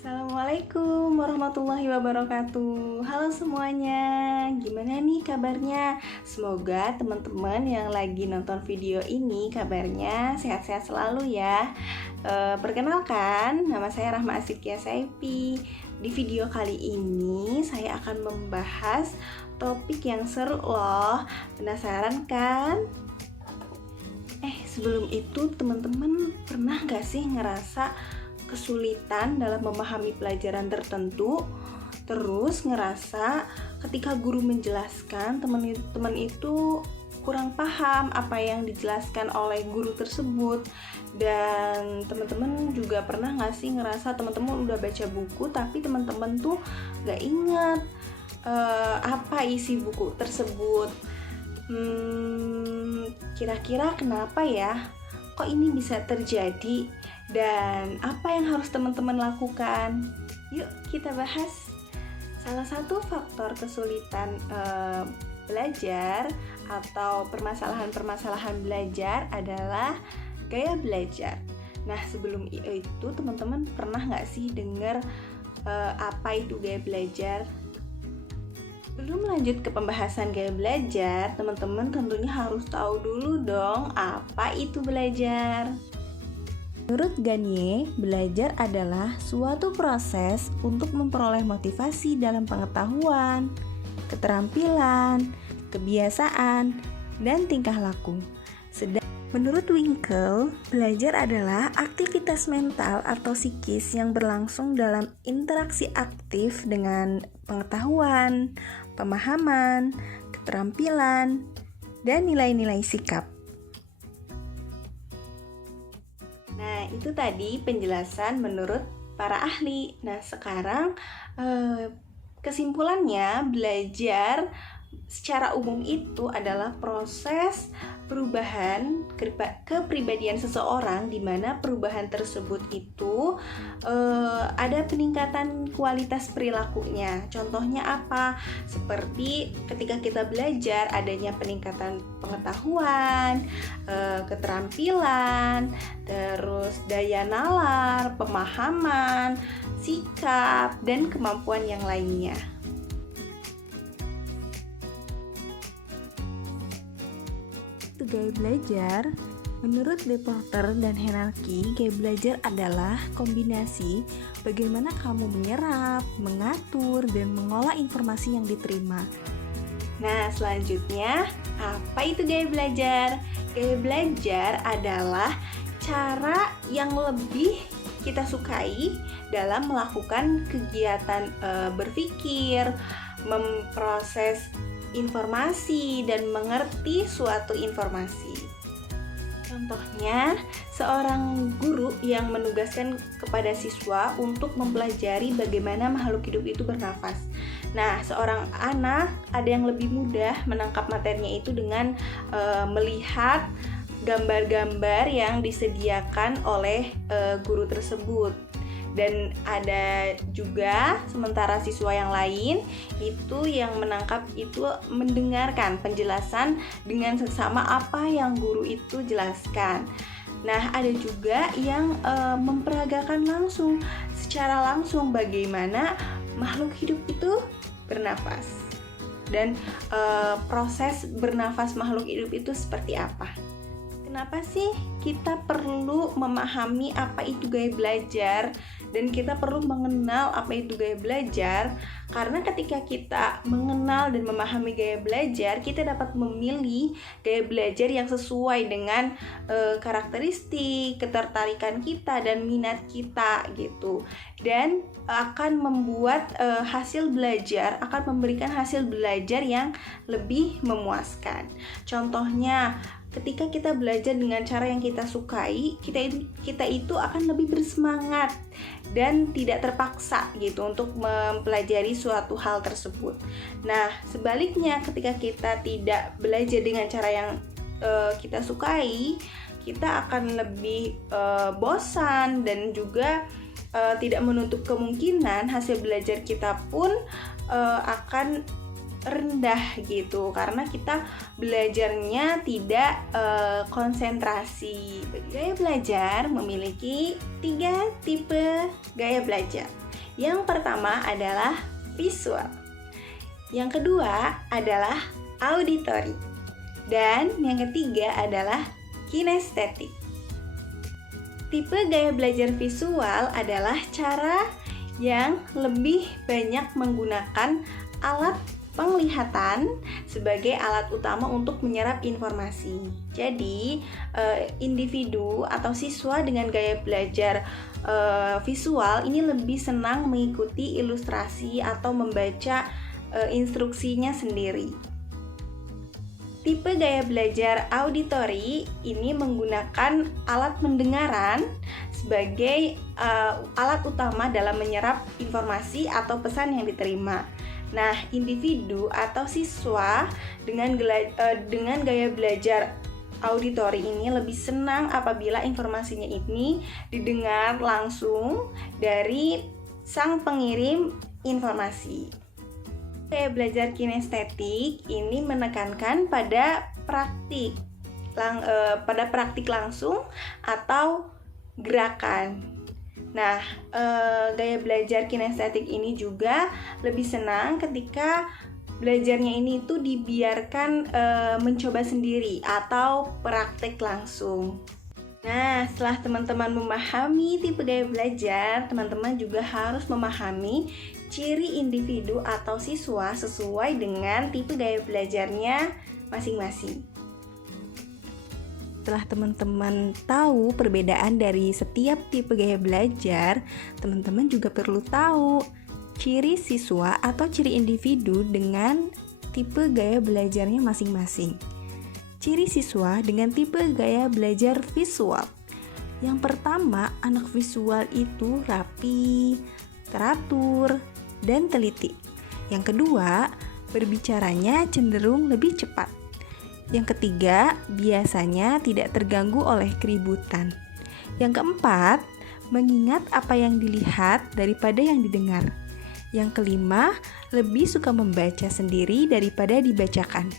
Assalamualaikum warahmatullahi wabarakatuh. Halo semuanya, gimana nih kabarnya? Semoga teman-teman yang lagi nonton video ini kabarnya sehat-sehat selalu ya. Perkenalkan, nama saya Rahma Asifkia Saifi. Di video kali ini saya akan membahas topik yang seru loh. Penasaran kan? Sebelum itu teman-teman pernah gak sih ngerasa kesulitan dalam memahami pelajaran tertentu, terus ngerasa ketika guru menjelaskan teman-teman itu kurang paham apa yang dijelaskan oleh guru tersebut. Dan teman-teman juga pernah gak sih ngerasa teman-teman udah baca buku tapi teman-teman tuh gak ingat apa isi buku tersebut. Kira-kira kenapa ya? Kok ini bisa terjadi? Dan apa yang harus teman-teman lakukan? Yuk kita bahas. Salah satu faktor kesulitan belajar atau permasalahan-permasalahan belajar adalah gaya belajar. Nah, sebelum itu teman-teman pernah nggak sih dengar apa itu gaya belajar? Sebelum lanjut ke pembahasan gaya belajar, teman-teman tentunya harus tahu dulu dong apa itu belajar. Menurut Gagne, belajar adalah suatu proses untuk memperoleh motivasi dalam pengetahuan, keterampilan, kebiasaan, dan tingkah laku. Menurut Winkel, belajar adalah aktivitas mental atau psikis yang berlangsung dalam interaksi aktif dengan pengetahuan, pemahaman, keterampilan, dan nilai-nilai sikap. Nah, itu tadi penjelasan menurut para ahli. Nah, sekarang kesimpulannya, belajar secara umum itu adalah proses perubahan kepribadian seseorang, di mana perubahan tersebut itu ada peningkatan kualitas perilakunya. Contohnya apa? Seperti ketika kita belajar adanya peningkatan pengetahuan, keterampilan, terus daya nalar, pemahaman, sikap, dan kemampuan yang lainnya. Gaya belajar, menurut Deporter dan Henarki, gaya belajar adalah kombinasi bagaimana kamu menyerap, mengatur, dan mengolah informasi yang diterima. Nah, selanjutnya, apa itu gaya belajar? Gaya belajar adalah cara yang lebih kita sukai dalam melakukan kegiatan berpikir, memproses informasi, dan mengerti suatu informasi. Contohnya, seorang guru yang menugaskan kepada siswa untuk mempelajari bagaimana makhluk hidup itu bernafas. Nah, seorang anak ada yang lebih mudah menangkap materinya itu dengan melihat gambar-gambar yang disediakan oleh guru tersebut. Dan ada juga sementara siswa yang lain itu yang menangkap itu mendengarkan penjelasan dengan seksama apa yang guru itu jelaskan. Nah, ada juga yang memperagakan langsung, secara langsung bagaimana makhluk hidup itu bernafas. Dan proses bernafas makhluk hidup itu seperti apa? Kenapa sih kita perlu memahami apa itu gaya belajar dan kita perlu mengenal apa itu gaya belajar? Karena ketika kita mengenal dan memahami gaya belajar, kita dapat memilih gaya belajar yang sesuai dengan karakteristik, ketertarikan kita, dan minat kita gitu. Dan akan membuat akan memberikan hasil belajar yang lebih memuaskan. Contohnya, ketika kita belajar dengan cara yang kita sukai, kita itu akan lebih bersemangat dan tidak terpaksa gitu untuk mempelajari suatu hal tersebut. Nah, sebaliknya ketika kita tidak belajar dengan cara yang kita sukai, kita akan lebih bosan dan juga tidak menutup kemungkinan hasil belajar kita pun akan rendah gitu, karena kita belajarnya tidak konsentrasi. Gaya belajar memiliki 3 tipe gaya belajar. Yang pertama adalah visual. Yang kedua adalah auditory. Dan yang ketiga adalah kinestetik. Tipe gaya belajar visual adalah cara yang lebih banyak menggunakan alat penglihatan sebagai alat utama untuk menyerap informasi. Jadi, individu atau siswa dengan gaya belajar visual ini lebih senang mengikuti ilustrasi atau membaca instruksinya sendiri. Tipe gaya belajar auditory ini menggunakan alat pendengaran sebagai alat utama dalam menyerap informasi atau pesan yang diterima. Nah, individu atau siswa dengan gaya belajar auditory ini lebih senang apabila informasinya ini didengar langsung dari sang pengirim informasi. Gaya belajar kinestetik ini menekankan pada praktik langsung atau gerakan. Nah, gaya belajar kinestetik ini juga lebih senang ketika belajarnya ini tuh dibiarkan mencoba sendiri atau praktik langsung. Nah, setelah teman-teman memahami tipe gaya belajar, teman-teman juga harus memahami ciri individu atau siswa sesuai dengan tipe gaya belajarnya masing-masing. Setelah teman-teman tahu perbedaan dari setiap tipe gaya belajar, teman-teman juga perlu tahu ciri siswa atau ciri individu dengan tipe gaya belajarnya masing-masing. Ciri siswa dengan tipe gaya belajar visual. Yang pertama, anak visual itu rapi, teratur, dan teliti. Yang kedua, berbicaranya cenderung lebih cepat. Yang ketiga, biasanya tidak terganggu oleh keributan. Yang keempat, mengingat apa yang dilihat daripada yang didengar. Yang kelima, lebih suka membaca sendiri daripada dibacakan.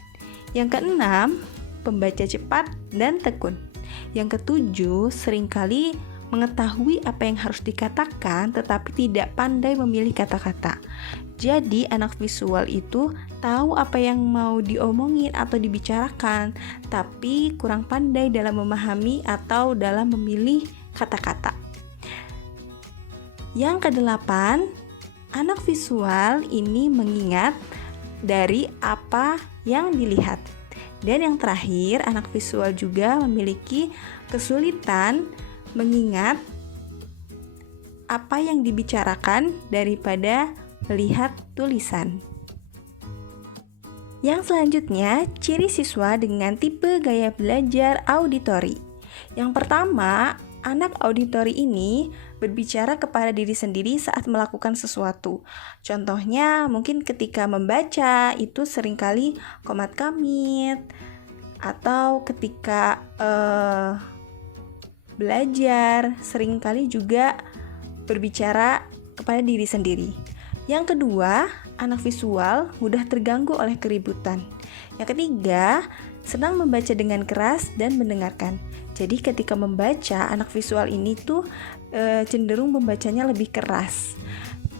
Yang keenam, pembaca cepat dan tekun. Yang ketujuh, seringkali mengetahui apa yang harus dikatakan tetapi tidak pandai memilih kata-kata. Jadi anak visual itu tahu apa yang mau diomongin atau dibicarakan, tapi kurang pandai dalam memahami atau dalam memilih kata-kata. Yang kedelapan, anak visual ini mengingat dari apa yang dilihat. Dan yang terakhir, anak visual juga memiliki kesulitan mengingat apa yang dibicarakan daripada melihat tulisan. Yang selanjutnya, ciri siswa dengan tipe gaya belajar auditory. Yang pertama, anak auditori ini berbicara kepada diri sendiri saat melakukan sesuatu. Contohnya, mungkin ketika membaca itu seringkali komat kamit, atau ketika belajar seringkali juga berbicara kepada diri sendiri. Yang kedua, anak visual mudah terganggu oleh keributan. Yang ketiga, senang membaca dengan keras dan mendengarkan. Jadi ketika membaca, anak visual ini tuh cenderung membacanya lebih keras.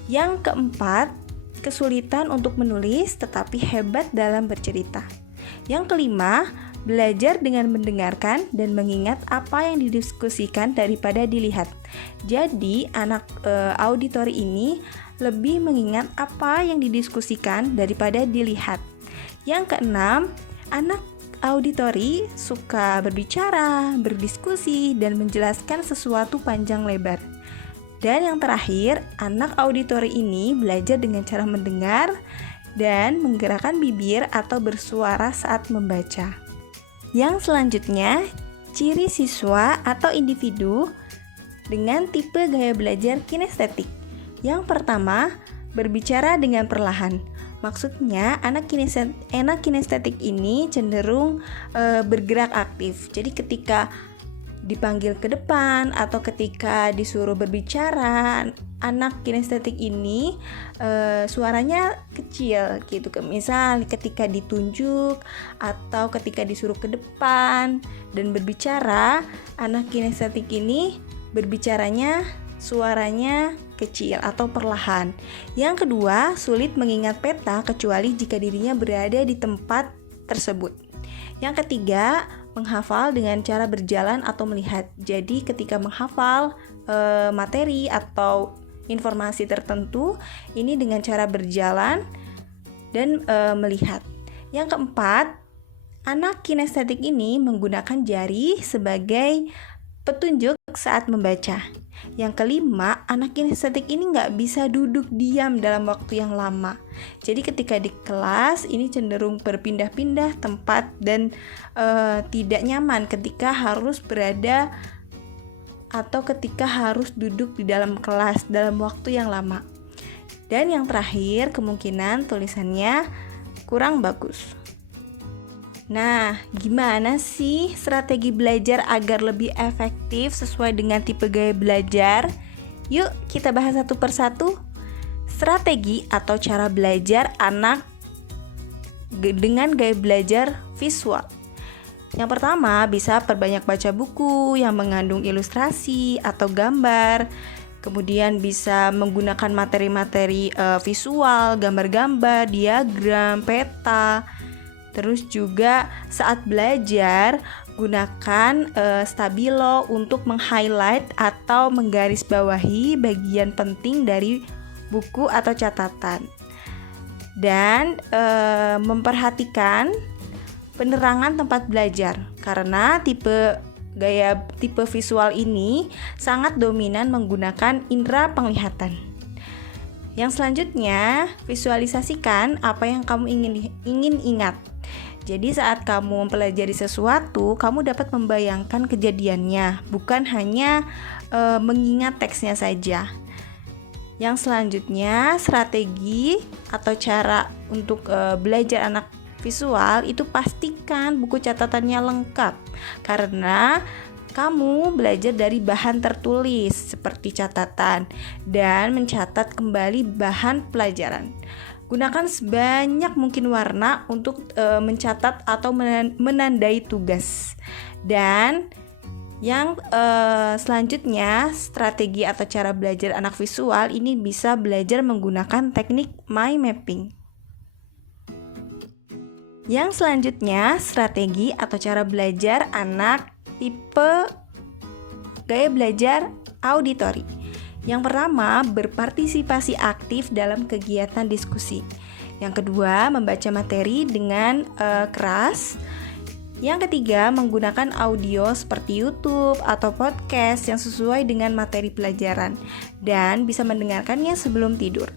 Yang keempat, kesulitan untuk menulis tetapi hebat dalam bercerita. Yang kelima, belajar dengan mendengarkan dan mengingat apa yang didiskusikan daripada dilihat. Jadi anak auditori ini lebih mengingat apa yang didiskusikan daripada dilihat. Yang keenam, anak auditori suka berbicara, berdiskusi, dan menjelaskan sesuatu panjang lebar. Dan yang terakhir, anak auditori ini belajar dengan cara mendengar dan menggerakkan bibir atau bersuara saat membaca. Yang selanjutnya, ciri siswa atau individu dengan tipe gaya belajar kinestetik. Yang pertama, berbicara dengan perlahan. Maksudnya, anak kinestetik ini cenderung bergerak aktif. Jadi ketika dipanggil ke depan atau ketika disuruh berbicara, anak kinestetik ini suaranya kecil gitu. Misal ketika ditunjuk atau ketika disuruh ke depan dan berbicara, anak kinestetik ini berbicaranya suaranya kecil atau perlahan. Yang kedua, sulit mengingat peta kecuali jika dirinya berada di tempat tersebut. Yang ketiga, menghafal dengan cara berjalan atau melihat. Jadi ketika menghafal materi atau informasi tertentu, ini dengan cara berjalan dan melihat. Yang keempat, anak kinestetik ini menggunakan jari sebagai petunjuk saat membaca. Yang kelima, anak kinestetik ini nggak bisa duduk diam dalam waktu yang lama. Jadi ketika di kelas ini cenderung berpindah-pindah tempat dan tidak nyaman ketika harus berada atau ketika harus duduk di dalam kelas dalam waktu yang lama. Dan yang terakhir, kemungkinan tulisannya kurang bagus. Nah, gimana sih strategi belajar agar lebih efektif sesuai dengan tipe gaya belajar? Yuk, kita bahas satu persatu. Strategi atau cara belajar anak dengan gaya belajar visual. Yang pertama, bisa perbanyak baca buku yang mengandung ilustrasi atau gambar. Kemudian bisa menggunakan materi-materi visual, gambar-gambar, diagram, peta. Terus juga saat belajar, gunakan stabilo untuk meng-highlight atau menggarisbawahi bagian penting dari buku atau catatan. Dan memperhatikan penerangan tempat belajar, karena tipe visual ini sangat dominan menggunakan indera penglihatan. Yang selanjutnya, visualisasikan apa yang kamu ingin ingat. Jadi saat kamu mempelajari sesuatu, kamu dapat membayangkan kejadiannya, bukan hanya mengingat teksnya saja. Yang selanjutnya, strategi atau cara untuk belajar anak visual itu pastikan buku catatannya lengkap, karena kamu belajar dari bahan tertulis seperti catatan dan mencatat kembali bahan pelajaran. Gunakan sebanyak mungkin warna untuk mencatat atau menandai tugas. Dan yang selanjutnya, strategi atau cara belajar anak visual ini bisa belajar menggunakan teknik mind mapping. Yang selanjutnya, strategi atau cara belajar anak tipe gaya belajar auditori. Yang pertama, berpartisipasi aktif dalam kegiatan diskusi. Yang kedua, membaca materi dengan keras. Yang ketiga, menggunakan audio seperti YouTube atau podcast yang sesuai dengan materi pelajaran dan bisa mendengarkannya sebelum tidur.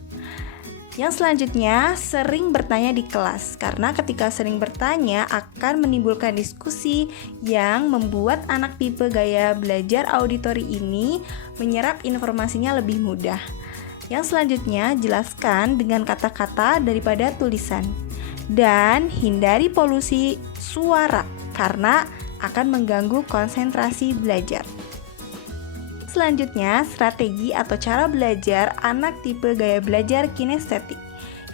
Yang selanjutnya, sering bertanya di kelas, karena ketika sering bertanya akan menimbulkan diskusi yang membuat anak tipe gaya belajar auditori ini menyerap informasinya lebih mudah. Yang selanjutnya, jelaskan dengan kata-kata daripada tulisan. Dan hindari polusi suara, karena akan mengganggu konsentrasi belajar. Selanjutnya, strategi atau cara belajar anak tipe gaya belajar kinestetik.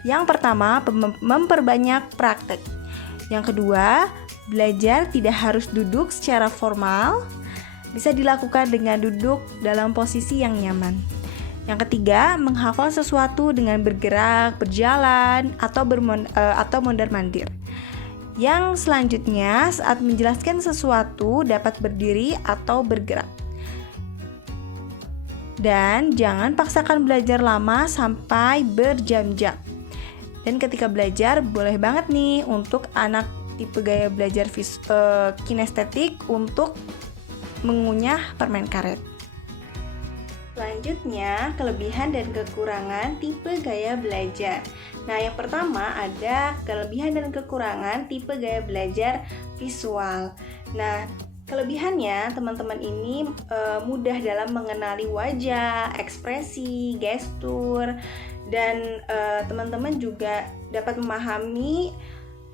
Yang pertama, memperbanyak praktek. Yang kedua, belajar tidak harus duduk secara formal, bisa dilakukan dengan duduk dalam posisi yang nyaman. Yang ketiga, menghafal sesuatu dengan bergerak, berjalan, atau mondar-mandir. Yang selanjutnya, saat menjelaskan sesuatu dapat berdiri atau bergerak. Dan jangan paksakan belajar lama sampai berjam-jam. Dan ketika belajar, boleh banget nih untuk anak tipe gaya belajar kinestetik untuk mengunyah permen karet. Selanjutnya, kelebihan dan kekurangan tipe gaya belajar. Nah, yang pertama ada kelebihan dan kekurangan tipe gaya belajar visual. Nah, kelebihannya, teman-teman ini mudah dalam mengenali wajah, ekspresi, gestur, dan teman-teman juga dapat memahami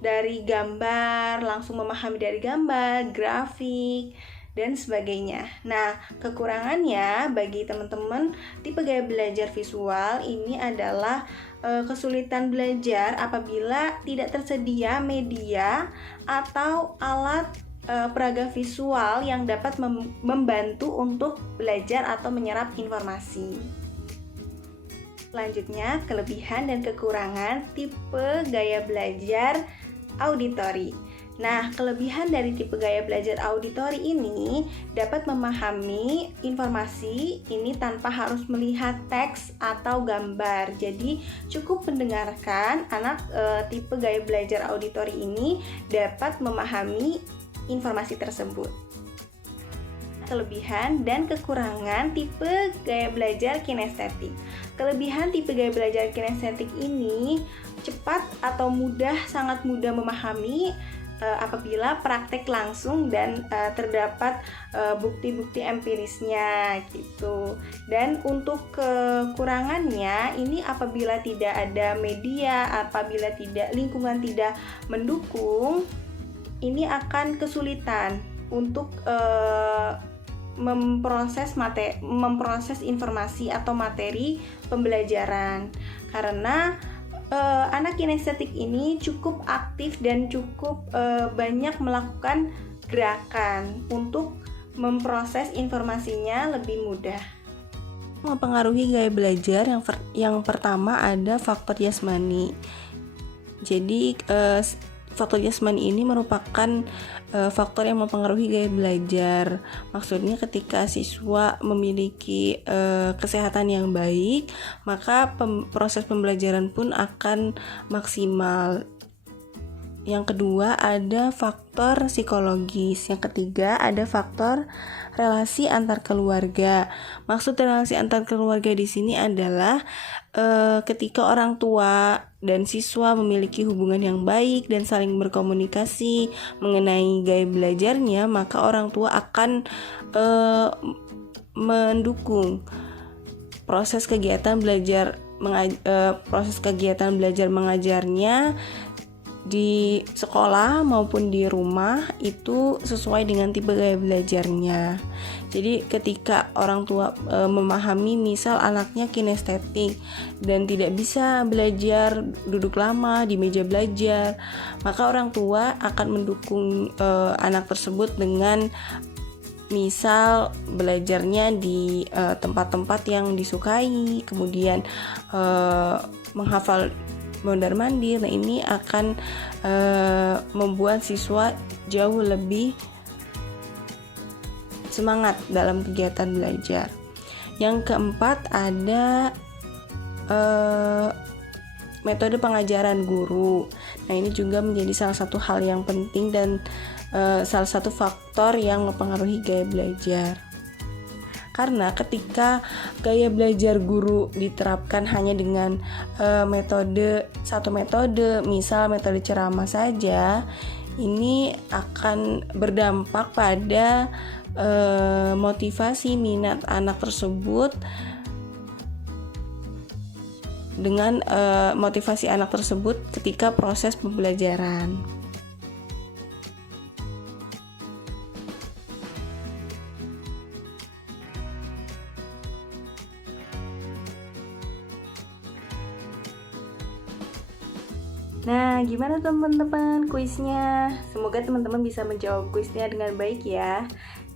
dari gambar, langsung memahami dari gambar, grafik, dan sebagainya. Nah, kekurangannya bagi teman-teman tipe gaya belajar visual ini adalah kesulitan belajar apabila tidak tersedia media atau alat peraga visual yang dapat membantu untuk belajar atau menyerap informasi. Selanjutnya, kelebihan dan kekurangan tipe gaya belajar auditori. Nah, kelebihan dari tipe gaya belajar auditori ini dapat memahami informasi ini tanpa harus melihat teks atau gambar. Jadi, cukup mendengarkan. Anak tipe gaya belajar auditori ini dapat memahami informasi tersebut. Kelebihan dan kekurangan tipe gaya belajar kinestetik. Kelebihan tipe gaya belajar kinestetik ini cepat atau sangat mudah memahami apabila praktek langsung dan terdapat bukti-bukti empirisnya gitu. Dan untuk kekurangannya ini apabila tidak ada media, apabila lingkungan tidak mendukung, ini akan kesulitan untuk memproses informasi atau materi pembelajaran, karena anak kinestetik ini cukup aktif dan cukup banyak melakukan gerakan untuk memproses informasinya lebih mudah. Mempengaruhi gaya belajar yang pertama ada faktor jasmani. Jadi faktor jasmani ini merupakan faktor yang mempengaruhi gaya belajar. Maksudnya ketika siswa memiliki kesehatan yang baik, maka proses pembelajaran pun akan maksimal. Yang kedua ada faktor psikologis. Yang ketiga ada faktor relasi antar keluarga. Maksud relasi antar keluarga di sini adalah ketika orang tua dan siswa memiliki hubungan yang baik dan saling berkomunikasi mengenai gaya belajarnya, maka orang tua akan mendukung proses kegiatan belajar mengajarnya di sekolah maupun di rumah itu sesuai dengan tipe gaya belajarnya. Jadi ketika orang tua memahami misal anaknya kinestetik dan tidak bisa belajar duduk lama di meja belajar, maka orang tua akan mendukung anak tersebut dengan misal belajarnya di tempat-tempat yang disukai, kemudian menghafal mondar-mandir. Nah, ini akan membuat siswa jauh lebih semangat dalam kegiatan belajar. Yang keempat ada metode pengajaran guru. Nah, ini juga menjadi salah satu hal yang penting dan salah satu faktor yang mempengaruhi gaya belajar. Karena ketika gaya belajar guru diterapkan hanya dengan satu metode, misal metode ceramah saja, ini akan berdampak pada motivasi minat anak tersebut dengan motivasi anak tersebut ketika proses pembelajaran. Nah, gimana teman-teman kuisnya? Semoga teman-teman bisa menjawab kuisnya dengan baik ya.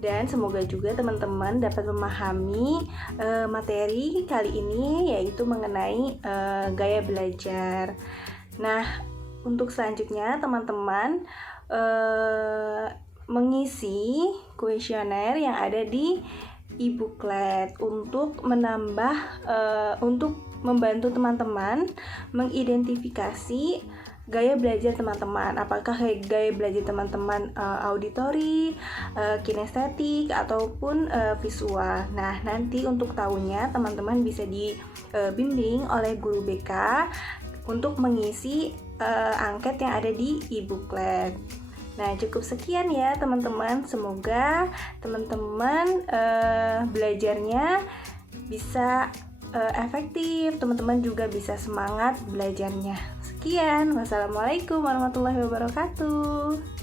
Dan semoga juga teman-teman dapat memahami materi kali ini, yaitu mengenai gaya belajar. Nah, untuk selanjutnya teman-teman mengisi kuesioner yang ada di e-booklet untuk untuk membantu teman-teman mengidentifikasi gaya belajar teman-teman. Apakah gaya belajar teman-teman auditori, kinestetik, ataupun visual. Nah, nanti untuk tahunya teman-teman bisa dibimbing oleh guru BK untuk mengisi angket yang ada di e-booklet. Nah, cukup sekian ya teman-teman. Semoga teman-teman belajarnya bisa efektif, teman-teman juga bisa semangat belajarnya. Sekian, wassalamualaikum warahmatullahi wabarakatuh.